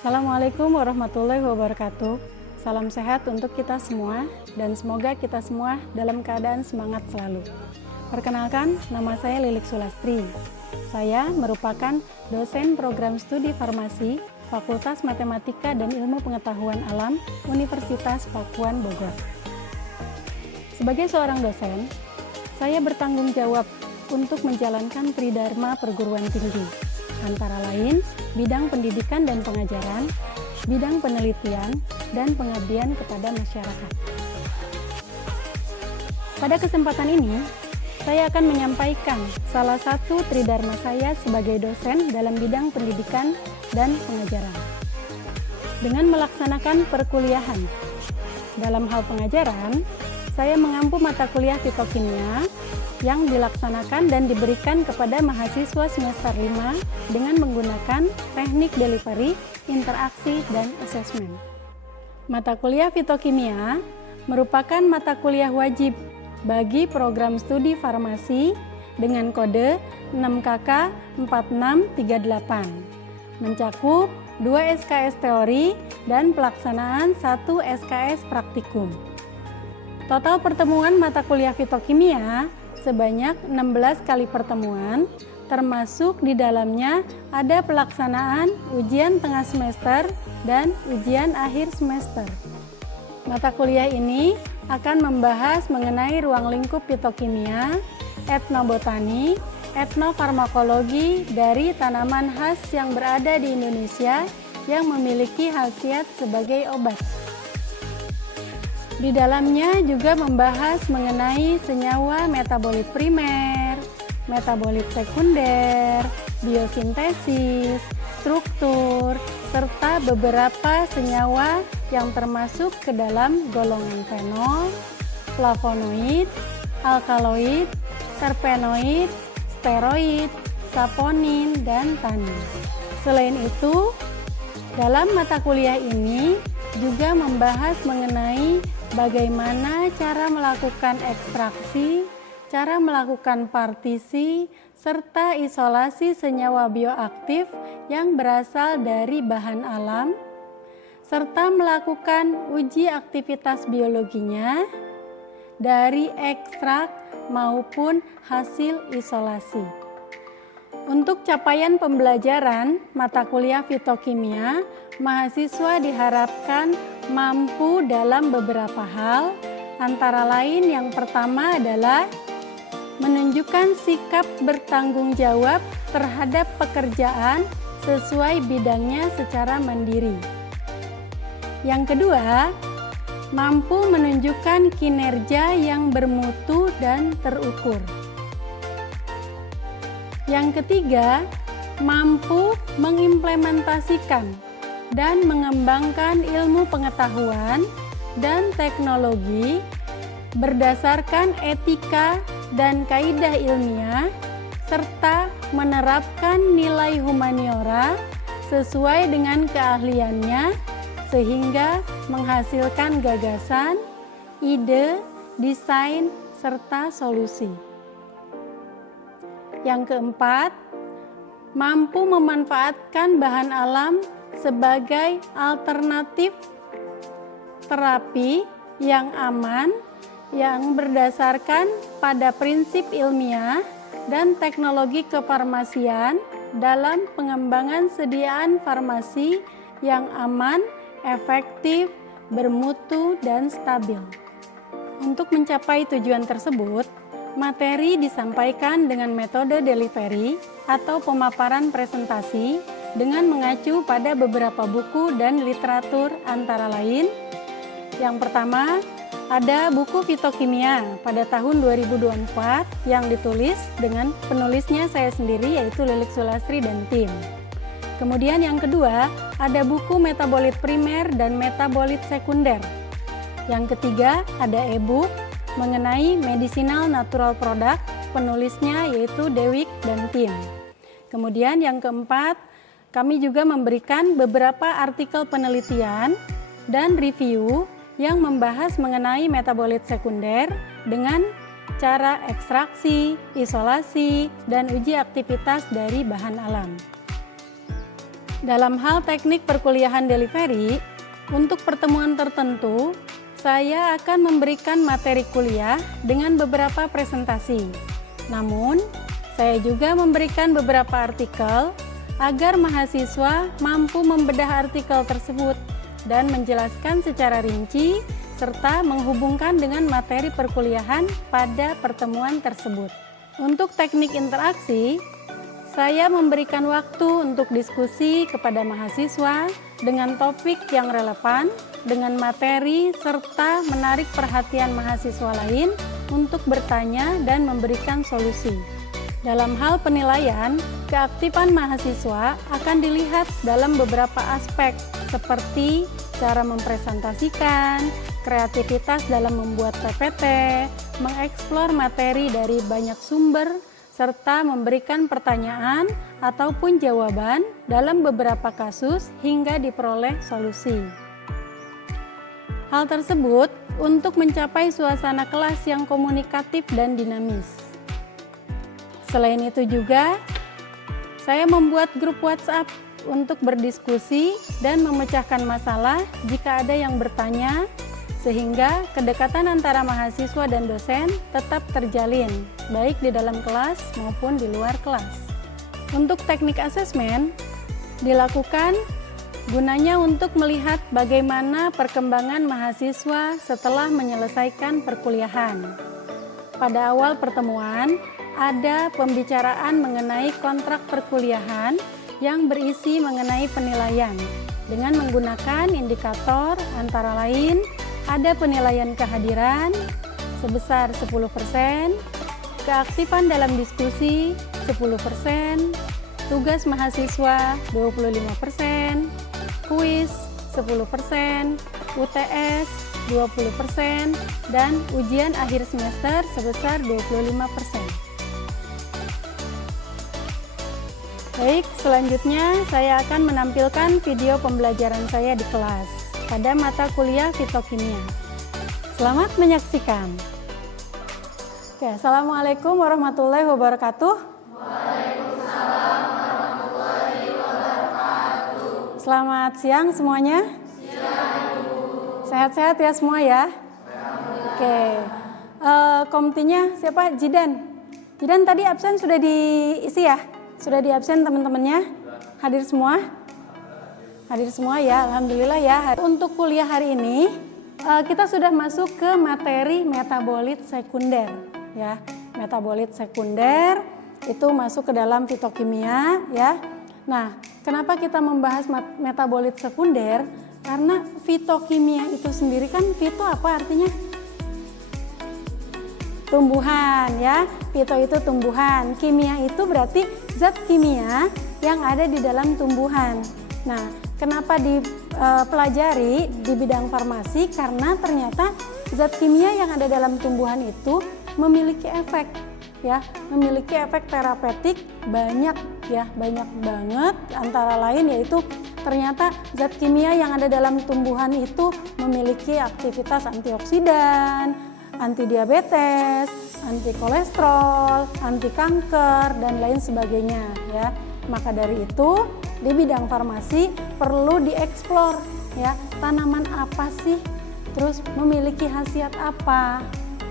Assalamualaikum warahmatullahi wabarakatuh. Salam sehat untuk kita semua dan semoga kita semua dalam keadaan semangat selalu. Perkenalkan, nama saya Lilik Sulastri. Saya merupakan dosen program studi farmasi Fakultas Matematika dan Ilmu Pengetahuan Alam Universitas Pakuan Bogor. Sebagai seorang dosen, saya bertanggung jawab untuk menjalankan tridharma perguruan tinggi, antara lain bidang pendidikan dan pengajaran, bidang penelitian, dan pengabdian kepada masyarakat. Pada kesempatan ini, saya akan menyampaikan salah satu tridharma saya sebagai dosen dalam bidang pendidikan dan pengajaran. Dengan melaksanakan perkuliahan, dalam hal pengajaran, saya mengampu mata kuliah fitokimia yang dilaksanakan dan diberikan kepada mahasiswa semester 5 dengan menggunakan teknik delivery, interaksi, dan asesmen. Mata kuliah fitokimia merupakan mata kuliah wajib bagi program studi farmasi dengan kode 6KK 4638, mencakup 2 SKS teori dan pelaksanaan 1 SKS praktikum. Total pertemuan mata kuliah fitokimia sebanyak 16 kali pertemuan, termasuk di dalamnya ada pelaksanaan ujian tengah semester dan ujian akhir semester. Mata kuliah ini akan membahas mengenai ruang lingkup fitokimia, etnobotani, etnofarmakologi dari tanaman khas yang berada di Indonesia yang memiliki khasiat sebagai obat. Di dalamnya juga membahas mengenai senyawa metabolit primer, metabolit sekunder, biosintesis, struktur, serta beberapa senyawa yang termasuk ke dalam golongan fenol, flavonoid, alkaloid, terpenoid, steroid, saponin, dan tanin. Selain itu, dalam mata kuliah ini juga membahas mengenai bagaimana cara melakukan ekstraksi, cara melakukan partisi, serta isolasi senyawa bioaktif yang berasal dari bahan alam, serta melakukan uji aktivitas biologinya dari ekstrak maupun hasil isolasi. Untuk capaian pembelajaran mata kuliah fitokimia, mahasiswa diharapkan mampu dalam beberapa hal, antara lain yang pertama adalah menunjukkan sikap bertanggung jawab terhadap pekerjaan sesuai bidangnya secara mandiri. Yang kedua, mampu menunjukkan kinerja yang bermutu dan terukur. Yang ketiga, mampu mengimplementasikan dan mengembangkan ilmu pengetahuan dan teknologi berdasarkan etika dan kaidah ilmiah, serta menerapkan nilai humaniora sesuai dengan keahliannya sehingga menghasilkan gagasan, ide, desain, serta solusi. Yang keempat, mampu memanfaatkan bahan alam sebagai alternatif terapi yang aman, yang berdasarkan pada prinsip ilmiah dan teknologi kefarmasian dalam pengembangan sediaan farmasi yang aman, efektif, bermutu, dan stabil. Untuk mencapai tujuan tersebut, materi disampaikan dengan metode delivery atau pemaparan presentasi dengan mengacu pada beberapa buku dan literatur, antara lain yang pertama, ada buku fitokimia pada tahun 2024 yang ditulis dengan penulisnya saya sendiri, yaitu Lilik Sulastri dan tim. Kemudian yang kedua, ada buku metabolit primer dan metabolit sekunder. Yang ketiga, ada e-book mengenai medicinal natural product, penulisnya yaitu Dewik dan tim. Kemudian yang keempat, kami juga memberikan beberapa artikel penelitian dan review yang membahas mengenai metabolit sekunder dengan cara ekstraksi, isolasi, dan uji aktivitas dari bahan alam. Dalam hal teknik perkuliahan delivery, untuk pertemuan tertentu, saya akan memberikan materi kuliah dengan beberapa presentasi. Namun, saya juga memberikan beberapa artikel agar mahasiswa mampu membedah artikel tersebut dan menjelaskan secara rinci serta menghubungkan dengan materi perkuliahan pada pertemuan tersebut. Untuk teknik interaksi, saya memberikan waktu untuk diskusi kepada mahasiswa dengan topik yang relevan, dengan materi serta menarik perhatian mahasiswa lain untuk bertanya dan memberikan solusi. Dalam hal penilaian, keaktifan mahasiswa akan dilihat dalam beberapa aspek seperti cara mempresentasikan, kreativitas dalam membuat PPT, mengeksplor materi dari banyak sumber, serta memberikan pertanyaan ataupun jawaban dalam beberapa kasus hingga diperoleh solusi. Hal tersebut untuk mencapai suasana kelas yang komunikatif dan dinamis. Selain itu juga, saya membuat grup WhatsApp untuk berdiskusi dan memecahkan masalah jika ada yang bertanya, sehingga kedekatan antara mahasiswa dan dosen tetap terjalin, baik di dalam kelas maupun di luar kelas. Untuk teknik asesmen dilakukan gunanya untuk melihat bagaimana perkembangan mahasiswa setelah menyelesaikan perkuliahan. Pada awal pertemuan, ada pembicaraan mengenai kontrak perkuliahan yang berisi mengenai penilaian dengan menggunakan indikator antara lain ada penilaian kehadiran sebesar 10%, keaktifan dalam diskusi 10%, tugas mahasiswa 25%, kuis 10%, UTS 20%, dan ujian akhir semester sebesar 25%. Baik, selanjutnya saya akan menampilkan video pembelajaran saya di kelas pada mata kuliah fitokimia. Selamat menyaksikan. Oke, Assalamualaikum warahmatullahi wabarakatuh. Waalaikumsalam warahmatullahi wabarakatuh. Selamat siang semuanya. Siang, Ibu. Sehat-sehat ya semua ya. Oke, komtinya siapa? Jidan. Jidan tadi absen sudah diisi ya? Sudah di absen teman-temannya? Hadir semua? Hadir semua ya, alhamdulillah ya. Untuk kuliah hari ini kita sudah masuk ke materi metabolit sekunder ya. Metabolit sekunder itu masuk ke dalam fitokimia ya. Nah, kenapa kita membahas metabolit sekunder? Karena fitokimia itu sendiri kan, fito apa artinya? Tumbuhan ya. Fito itu tumbuhan, kimia itu berarti zat kimia yang ada di dalam tumbuhan. Nah, kenapa dipelajari di bidang farmasi? Karena ternyata zat kimia yang ada dalam tumbuhan itu memiliki efek ya, memiliki efek terapeutik banyak ya, banyak banget. Antara lain yaitu ternyata zat kimia yang ada dalam tumbuhan itu memiliki aktivitas antioksidan, anti diabetes, anti kolesterol, anti kanker, dan lain sebagainya ya. Maka dari itu di bidang farmasi perlu dieksplor ya, tanaman apa sih, terus memiliki khasiat apa,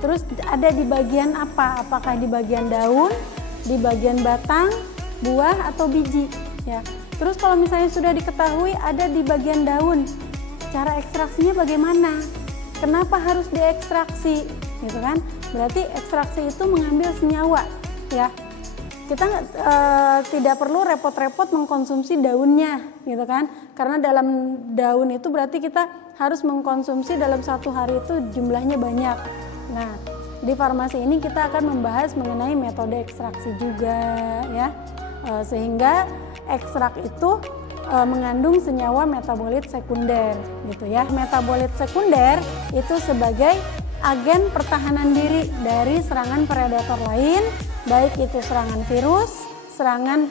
terus ada di bagian apa, apakah di bagian daun, di bagian batang, buah, atau biji ya. Terus kalau misalnya sudah diketahui ada di bagian daun, cara ekstraksinya bagaimana, kenapa harus diekstraksi gitu kan. Berarti ekstraksi itu mengambil senyawa ya. kita tidak perlu repot-repot mengkonsumsi daunnya gitu kan, karena dalam daun itu berarti kita harus mengkonsumsi dalam satu hari itu jumlahnya banyak. Nah, di farmasi ini kita akan membahas mengenai metode ekstraksi juga ya, sehingga ekstrak itu mengandung senyawa metabolit sekunder gitu ya. Metabolit sekunder itu sebagai agen pertahanan diri dari serangan predator lain, baik itu serangan virus, serangan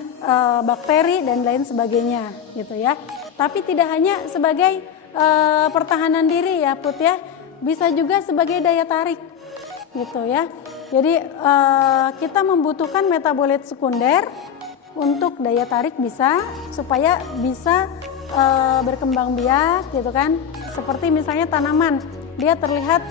bakteri dan lain sebagainya gitu ya. Tapi tidak hanya sebagai pertahanan diri ya Put ya, bisa juga sebagai daya tarik gitu ya. Jadi kita membutuhkan metabolit sekunder untuk daya tarik bisa, supaya bisa berkembang biak gitu kan. Seperti misalnya tanaman, dia terlihat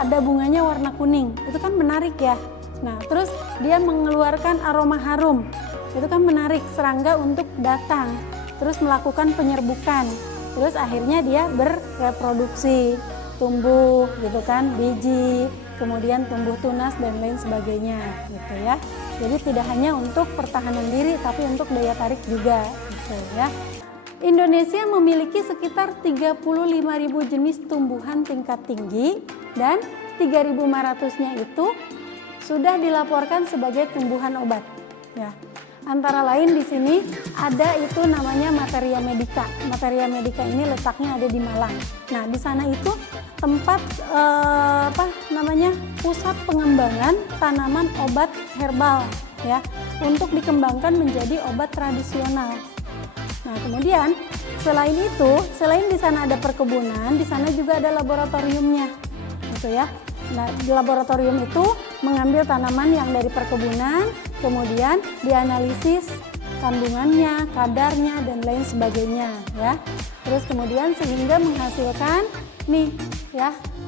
ada bunganya warna kuning, itu kan menarik ya. Nah, terus dia mengeluarkan aroma harum, itu kan menarik serangga untuk datang, terus melakukan penyerbukan, terus akhirnya dia bereproduksi, tumbuh gitu kan, biji, kemudian tumbuh tunas dan lain sebagainya gitu ya. Jadi tidak hanya untuk pertahanan diri, tapi untuk daya tarik juga gitu ya. Indonesia memiliki sekitar 35.000 jenis tumbuhan tingkat tinggi dan 3.500-nya itu sudah dilaporkan sebagai tumbuhan obat ya. Antara lain di sini ada itu namanya Materia Medica. Materia Medica ini letaknya ada di Malang. Nah, di sana itu tempat pusat pengembangan tanaman obat herbal ya, untuk dikembangkan menjadi obat tradisional. Nah, kemudian selain itu, selain di sana ada perkebunan, di sana juga ada laboratoriumnya, gitu ya. Nah, di laboratorium itu mengambil tanaman yang dari perkebunan, kemudian dianalisis kandungannya, kadarnya, dan lain sebagainya, ya. Terus kemudian sehingga menghasilkan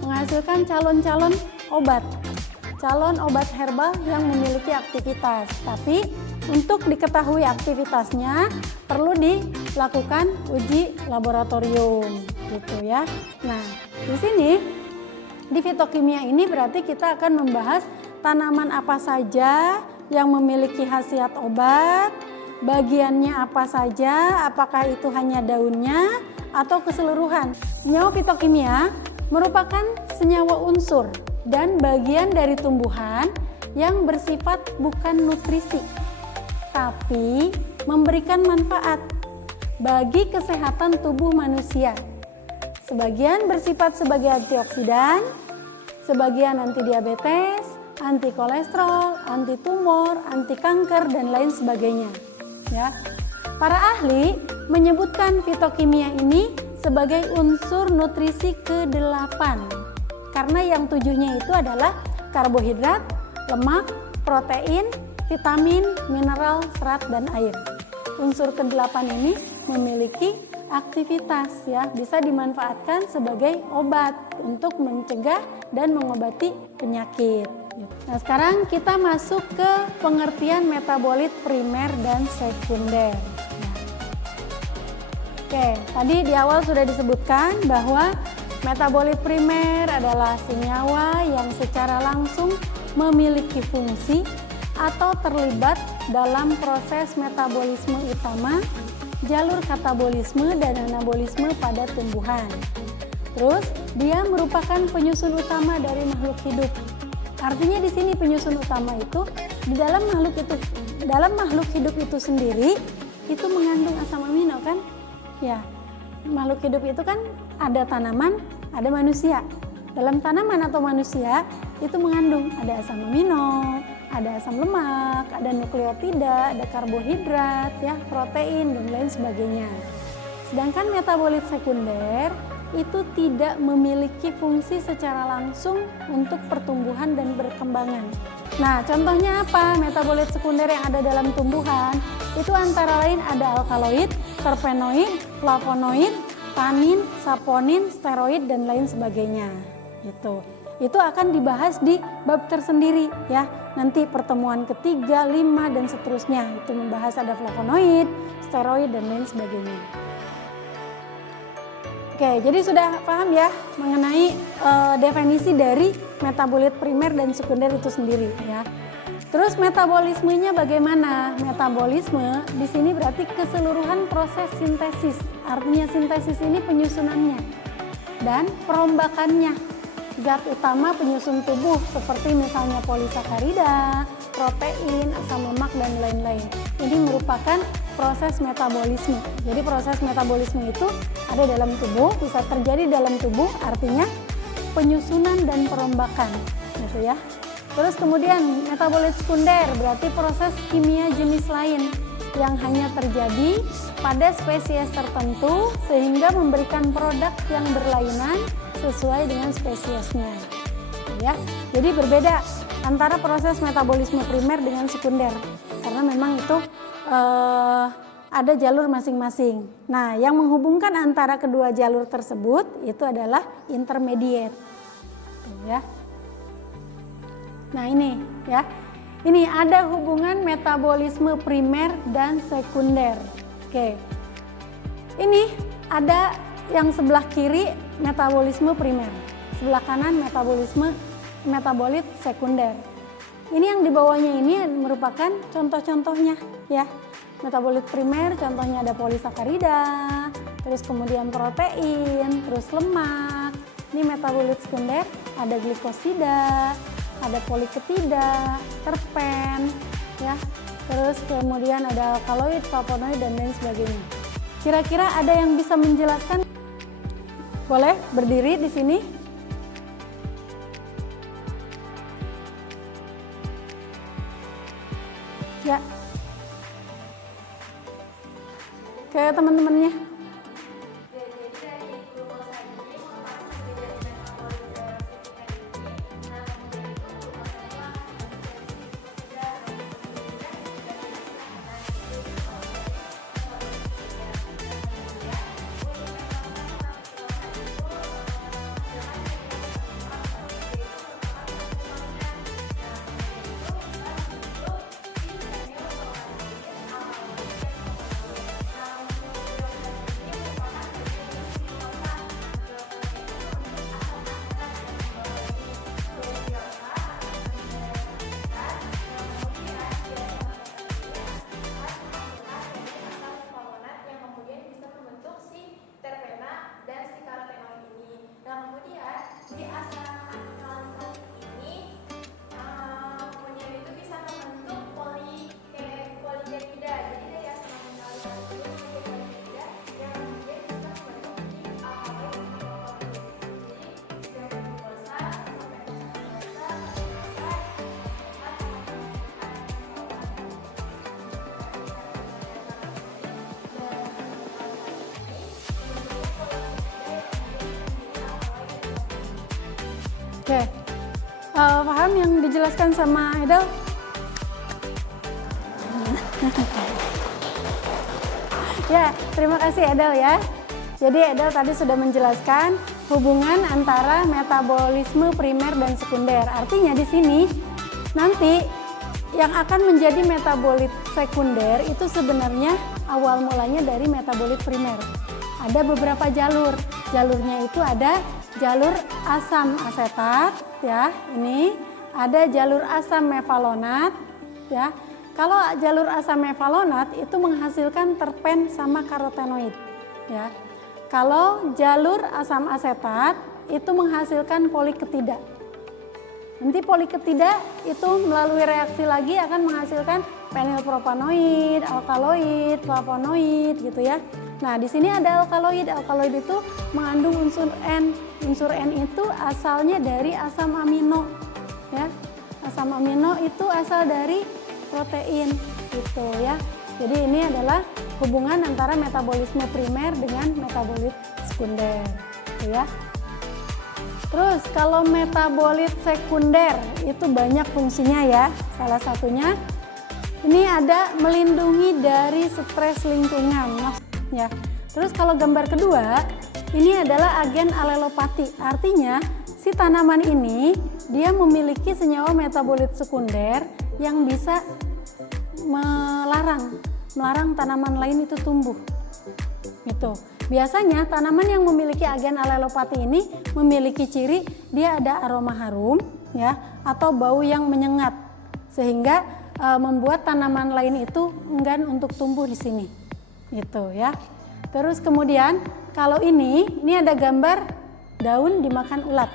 menghasilkan calon-calon obat herbal yang memiliki aktivitas. Tapi untuk diketahui aktivitasnya perlu dilakukan uji laboratorium gitu ya. Nah, di sini di fitokimia ini berarti kita akan membahas tanaman apa saja yang memiliki khasiat obat, bagiannya apa saja, apakah itu hanya daunnya atau keseluruhan. Senyawa fitokimia merupakan senyawa unsur dan bagian dari tumbuhan yang bersifat bukan nutrisi, tapi memberikan manfaat bagi kesehatan tubuh manusia. Sebagian bersifat sebagai antioksidan, sebagian anti diabetes, anti kolesterol, anti tumor, anti kanker, dan lain sebagainya. Ya. Para ahli menyebutkan fitokimia ini sebagai unsur nutrisi ke-8 karena yang 7-nya itu adalah karbohidrat, lemak, protein, vitamin, mineral, serat, dan air. Unsur ke-8 ini memiliki aktivitas ya, bisa dimanfaatkan sebagai obat untuk mencegah dan mengobati penyakit. Nah, sekarang kita masuk ke pengertian metabolit primer dan sekunder. Oke, tadi di awal sudah disebutkan bahwa metabolit primer adalah senyawa yang secara langsung memiliki fungsi atau terlibat dalam proses metabolisme utama, jalur katabolisme dan anabolisme pada tumbuhan. Terus, dia merupakan penyusun utama dari makhluk hidup. Artinya di sini penyusun utama itu di dalam makhluk hidup itu sendiri itu mengandung asam amino kan? Ya, makhluk hidup itu kan ada tanaman, ada manusia. Dalam tanaman atau manusia itu mengandung ada asam amino, ada asam lemak, ada nukleotida, ada karbohidrat, ya, protein dan lain sebagainya. Sedangkan metabolit sekunder itu tidak memiliki fungsi secara langsung untuk pertumbuhan dan perkembangan. Nah, contohnya apa? Metabolit sekunder yang ada dalam tumbuhan itu antara lain ada alkaloid, terpenoid, flavonoid, tanin, saponin, steroid dan lain sebagainya. Gitu. Itu akan dibahas di bab tersendiri ya. Nanti pertemuan ketiga, 5 dan seterusnya itu membahas ada flavonoid, steroid dan lain sebagainya. Oke, jadi sudah paham ya mengenai definisi dari metabolit primer dan sekunder itu sendiri ya. Terus metabolismenya bagaimana? Metabolisme di sini berarti keseluruhan proses sintesis. Artinya sintesis ini penyusunannya dan perombakannya. Zat utama penyusun tubuh seperti misalnya polisakarida, protein, asam lemak dan lain-lain. Ini merupakan proses metabolisme. Jadi proses metabolisme itu ada dalam tubuh, bisa terjadi dalam tubuh, artinya penyusunan dan perombakan, gitu ya. Terus kemudian metabolit sekunder berarti proses kimia jenis lain yang hanya terjadi pada spesies tertentu sehingga memberikan produk yang berlainan sesuai dengan spesiesnya. Ya, jadi berbeda antara proses metabolisme primer dengan sekunder karena memang itu ada jalur masing-masing. Nah, yang menghubungkan antara kedua jalur tersebut itu adalah intermediate. Ya. Nah ini ya, ini ada hubungan metabolisme primer dan sekunder. Oke, ini ada yang sebelah kiri metabolisme primer, sebelah kanan metabolit sekunder. Ini yang di bawahnya ini merupakan contoh-contohnya ya. Metabolit primer contohnya ada polisakarida, terus kemudian protein, terus lemak. Ini metabolit sekunder ada glikosida, ada poliketida, terpen, ya. Terus kemudian ada alkaloid, flavonoid dan lain sebagainya. Kira-kira ada yang bisa menjelaskan? Boleh berdiri di sini? Ya. Ke teman-temannya. Oke, paham yang dijelaskan sama Edel? Ya, terima kasih Edel ya. Jadi Edel tadi sudah menjelaskan hubungan antara metabolisme primer dan sekunder. Artinya di sini nanti yang akan menjadi metabolit sekunder itu sebenarnya awal mulanya dari metabolit primer. Ada beberapa jalur. Jalurnya itu ada jalur asam asetat ya, ini ada jalur asam mevalonat ya. Kalau jalur asam mevalonat itu menghasilkan terpen sama karotenoid ya. Kalau jalur asam asetat itu menghasilkan poliketida. Nanti poliketida itu melalui reaksi lagi akan menghasilkan fenilpropanoid, alkaloid, flavonoid gitu ya. Nah, di sini ada alkaloid. Alkaloid itu mengandung unsur N. Unsur N itu asalnya dari asam amino ya. Asam amino itu asal dari protein gitu ya. Jadi ini adalah hubungan antara metabolisme primer dengan metabolit sekunder gitu ya. Terus kalau metabolit sekunder itu banyak fungsinya ya. Salah satunya ini ada melindungi dari stres lingkungan ya. Terus kalau gambar kedua ini adalah agen alelopati. Artinya si tanaman ini dia memiliki senyawa metabolit sekunder yang bisa melarang tanaman lain itu tumbuh. Gitu. Biasanya tanaman yang memiliki agen alelopati ini memiliki ciri dia ada aroma harum ya atau bau yang menyengat sehingga membuat tanaman lain itu enggan untuk tumbuh di sini, gitu ya. Terus kemudian kalau ini ada gambar daun dimakan ulat,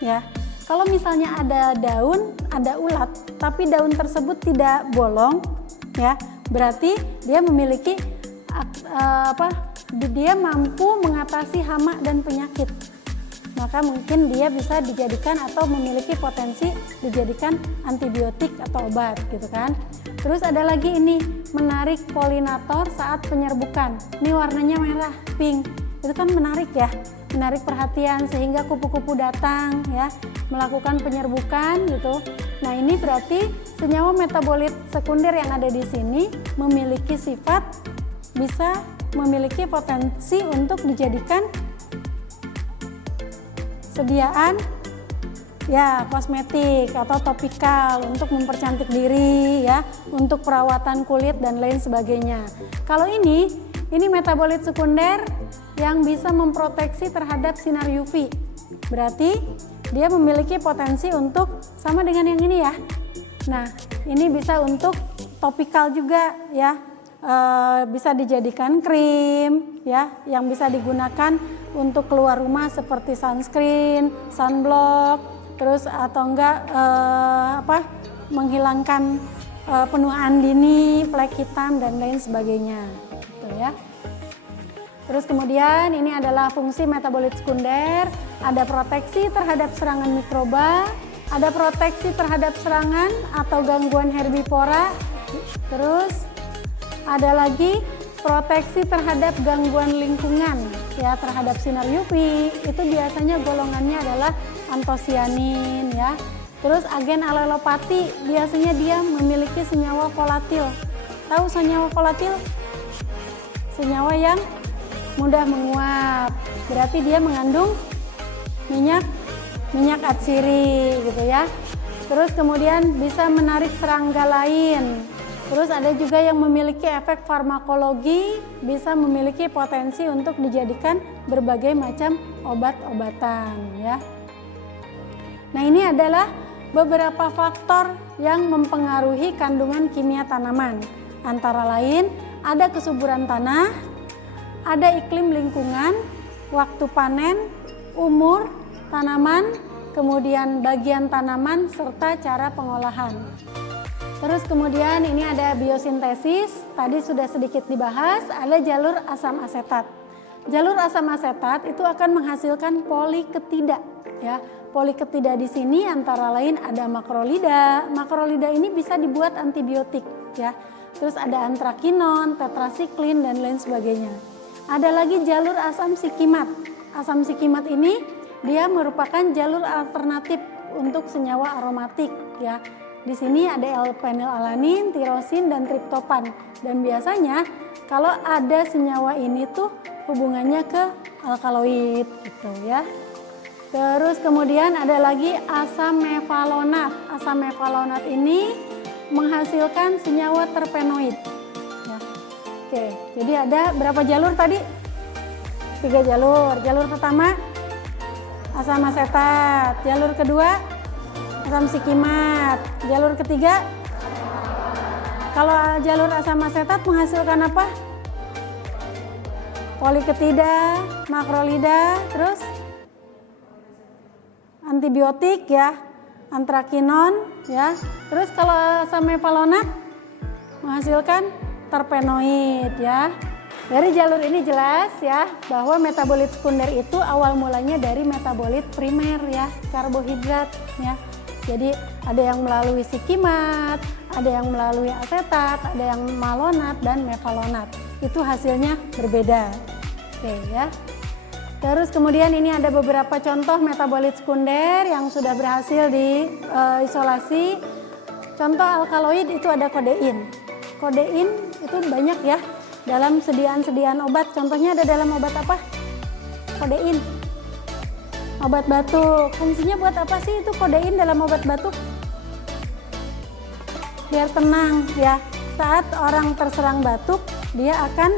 ya. Kalau misalnya ada daun, ada ulat, tapi daun tersebut tidak bolong, ya, berarti dia memiliki dia mampu mengatasi hama dan penyakit. Maka mungkin dia bisa dijadikan atau memiliki potensi dijadikan antibiotik atau obat, gitu kan. Terus ada lagi ini, menarik polinator saat penyerbukan. Ini warnanya merah, pink. Itu kan menarik ya, menarik perhatian sehingga kupu-kupu datang ya, melakukan penyerbukan gitu. Nah, ini berarti senyawa metabolit sekunder yang ada di sini memiliki sifat bisa memiliki potensi untuk dijadikan sediaan ya kosmetik atau topikal untuk mempercantik diri ya, untuk perawatan kulit dan lain sebagainya. Kalau ini metabolit sekunder yang bisa memproteksi terhadap sinar UV. Berarti dia memiliki potensi untuk sama dengan yang ini ya. Nah, ini bisa untuk topikal juga ya. Bisa dijadikan krim ya, yang bisa digunakan untuk keluar rumah seperti sunscreen, sunblock, terus atau enggak menghilangkan penuaan dini, flek hitam dan lain sebagainya, gitu ya. Terus kemudian ini adalah fungsi metabolit sekunder, ada proteksi terhadap serangan mikroba, ada proteksi terhadap serangan atau gangguan herbivora, terus ada lagi proteksi terhadap gangguan lingkungan ya, terhadap sinar UV. Itu biasanya golongannya adalah antosianin ya. Terus agen alelopati, biasanya dia memiliki senyawa volatil. Tahu senyawa volatil? Senyawa yang mudah menguap. Berarti dia mengandung minyak atsiri gitu ya. Terus kemudian bisa menarik serangga lain. Terus ada juga yang memiliki efek farmakologi, bisa memiliki potensi untuk dijadikan berbagai macam obat-obatan ya. Nah, ini adalah beberapa faktor yang mempengaruhi kandungan kimia tanaman. Antara lain ada kesuburan tanah, ada iklim lingkungan, waktu panen, umur tanaman, kemudian bagian tanaman serta cara pengolahan. Terus kemudian ini ada biosintesis, tadi sudah sedikit dibahas, ada jalur asam asetat. Jalur asam asetat itu akan menghasilkan poliketida ya. Poliketida di sini antara lain ada makrolida. Makrolida ini bisa dibuat antibiotik ya. Terus ada antrakinon, tetrasiklin dan lain sebagainya. Ada lagi jalur asam sikimat. Asam sikimat ini dia merupakan jalur alternatif untuk senyawa aromatik ya. Di sini ada L-phenylalanin, tirosin dan triptopan. Dan biasanya kalau ada senyawa ini tuh hubungannya ke alkaloid gitu ya. Terus kemudian ada lagi asam mefalonat. Asam mefalonat ini menghasilkan senyawa terpenoid. Ya. Oke, jadi ada berapa jalur tadi? 3 jalur. Jalur pertama asam asetat. Jalur kedua asam sikimat. Jalur ketiga, kalau jalur asam asetat menghasilkan apa? Poliketida, makrolida, terus antibiotik ya, antrakinon ya. Terus kalau asam mefalonat menghasilkan terpenoid ya. Dari jalur ini jelas ya bahwa metabolit sekunder itu awal mulanya dari metabolit primer ya, karbohidrat ya. Jadi ada yang melalui sikimat, ada yang melalui asetat, ada yang malonat dan mefalonat. Itu hasilnya berbeda. Oke ya. Terus kemudian ini ada beberapa contoh metabolit sekunder yang sudah berhasil diisolasi. Contoh alkaloid itu ada kodein. Kodein itu banyak ya dalam sediaan-sediaan obat. Contohnya ada dalam obat apa? Kodein. Obat batuk, fungsinya buat apa sih itu kodein dalam obat batuk? Biar tenang ya, saat orang terserang batuk, dia akan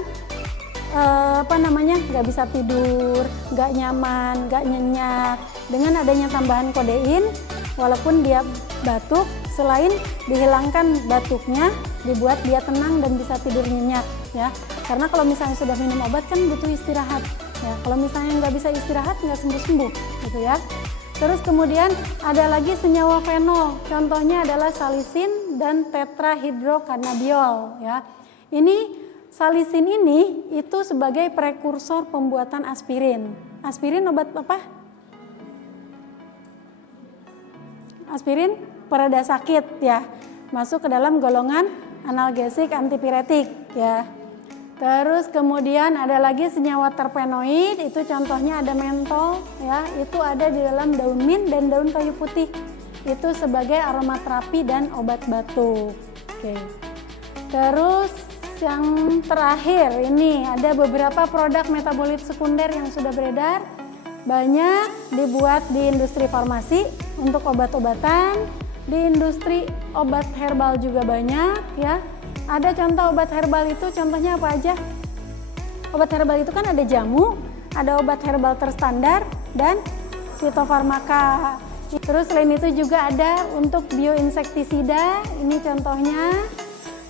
nggak bisa tidur, nggak nyaman, nggak nyenyak. Dengan adanya tambahan kodein, walaupun dia batuk, Selain dihilangkan batuknya, dibuat dia tenang dan bisa tidur nyenyak ya. Karena kalau misalnya sudah minum obat kan butuh istirahat ya. Kalau misalnya nggak bisa istirahat nggak sembuh-sembuh gitu ya. Terus kemudian ada lagi senyawa fenol, contohnya adalah salisin dan tetrahidrokannabiol ya. Ini salisin ini itu sebagai prekursor pembuatan aspirin. Aspirin obat apa? Aspirin pereda sakit ya, masuk ke dalam golongan analgesik antipiretik ya. Terus kemudian ada lagi senyawa terpenoid, itu contohnya ada mentol ya, itu ada di dalam daun mint dan daun kayu putih. Itu sebagai aromaterapi dan obat batuk. Oke. Terus yang terakhir ini ada beberapa produk metabolit sekunder yang sudah beredar. Banyak dibuat di industri farmasi untuk obat-obatan, di industri obat herbal juga banyak ya. Ada contoh obat herbal itu, contohnya apa aja? Obat herbal itu kan ada jamu, ada obat herbal terstandar dan fitofarmaka. Terus selain itu juga ada untuk bioinsektisida, ini contohnya.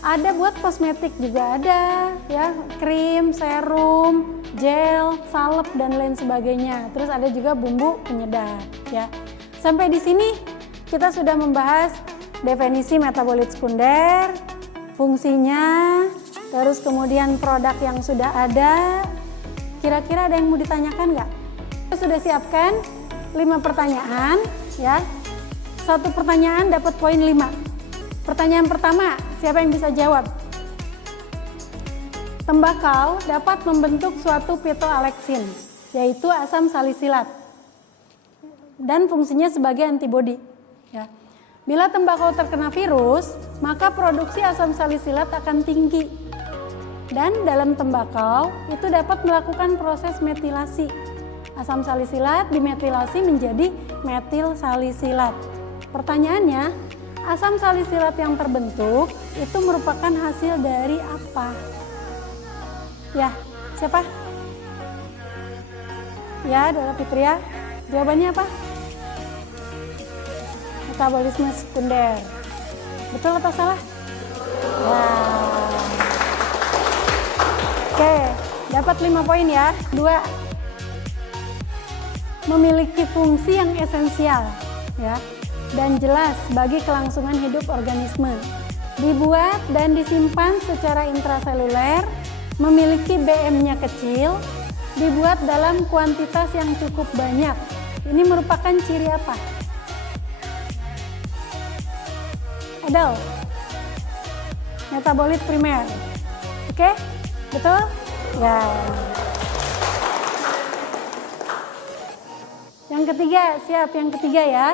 Ada buat kosmetik juga ada ya, krim, serum, gel, salep dan lain sebagainya. Terus ada juga bumbu penyedap ya. Sampai di sini kita sudah membahas definisi metabolit sekunder, fungsinya, terus kemudian produk yang sudah ada. Kira-kira ada yang mau ditanyakan nggak? Kita sudah siapkan 5 pertanyaan ya. Satu pertanyaan dapat poin 5. Pertanyaan pertama, siapa yang bisa jawab? Tembakau dapat membentuk suatu phytoalexin, yaitu asam salisilat, dan fungsinya sebagai antibodi. Ya. Bila tembakau terkena virus, maka produksi asam salisilat akan tinggi. Dan dalam tembakau itu dapat melakukan proses metilasi. Asam salisilat dimetilasi menjadi metil salisilat. Pertanyaannya, asam salisilat yang terbentuk itu merupakan hasil dari apa? Ya, siapa? Ya, Dora Fitria. Jawabannya apa? Metabolisme sekunder. Betul atau salah? Ya. Oke, dapat 5 poin ya. 2. Memiliki fungsi yang esensial ya dan jelas bagi kelangsungan hidup organisme. Dibuat dan disimpan secara intraseluler, memiliki BM-nya kecil, dibuat dalam kuantitas yang cukup banyak. Ini merupakan ciri apa? Adel, metabolit primer. Oke, betul? Ya. Yang ketiga, siap yang ketiga ya.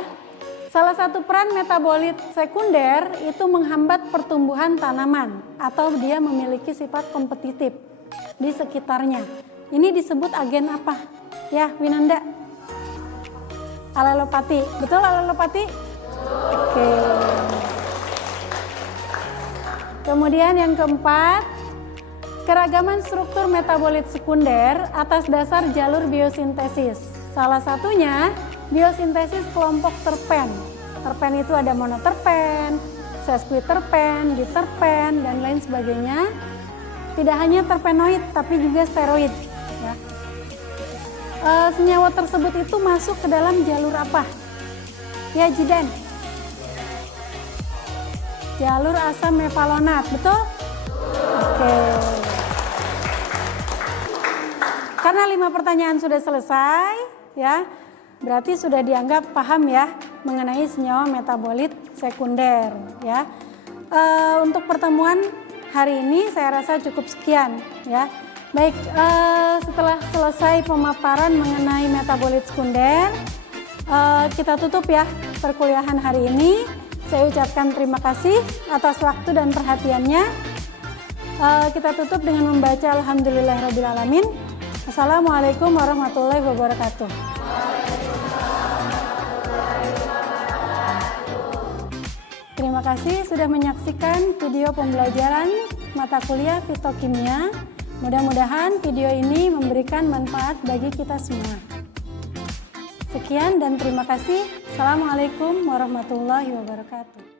Salah satu peran metabolit sekunder itu menghambat pertumbuhan tanaman atau dia memiliki sifat kompetitif di sekitarnya. Ini disebut agen apa? Ya, Winanda. Alelopati. Betul alelopati? Oke. Kemudian yang keempat, keragaman struktur metabolit sekunder atas dasar jalur biosintesis. Salah satunya biosintesis kelompok terpen. Terpen itu ada monoterpen, sesquiterpen, diterpen, dan lain sebagainya. Tidak hanya terpenoid, tapi juga steroid. Ya. Senyawa tersebut itu masuk ke dalam jalur apa? Ya, Jidan. Jalur asam mevalonat, betul? Oke. Karena 5 pertanyaan sudah selesai, ya. Berarti sudah dianggap paham ya mengenai senyawa metabolit sekunder ya. Untuk pertemuan hari ini saya rasa cukup sekian ya. Baik, setelah selesai pemaparan mengenai metabolit sekunder, kita tutup ya perkuliahan hari ini. Saya ucapkan terima kasih atas waktu dan perhatiannya. Kita tutup dengan membaca Alhamdulillahirrabbilalamin. Assalamualaikum warahmatullahi wabarakatuh. Terima kasih sudah menyaksikan video pembelajaran mata kuliah fitokimia. Mudah-mudahan video ini memberikan manfaat bagi kita semua. Sekian dan terima kasih. Assalamualaikum warahmatullahi wabarakatuh.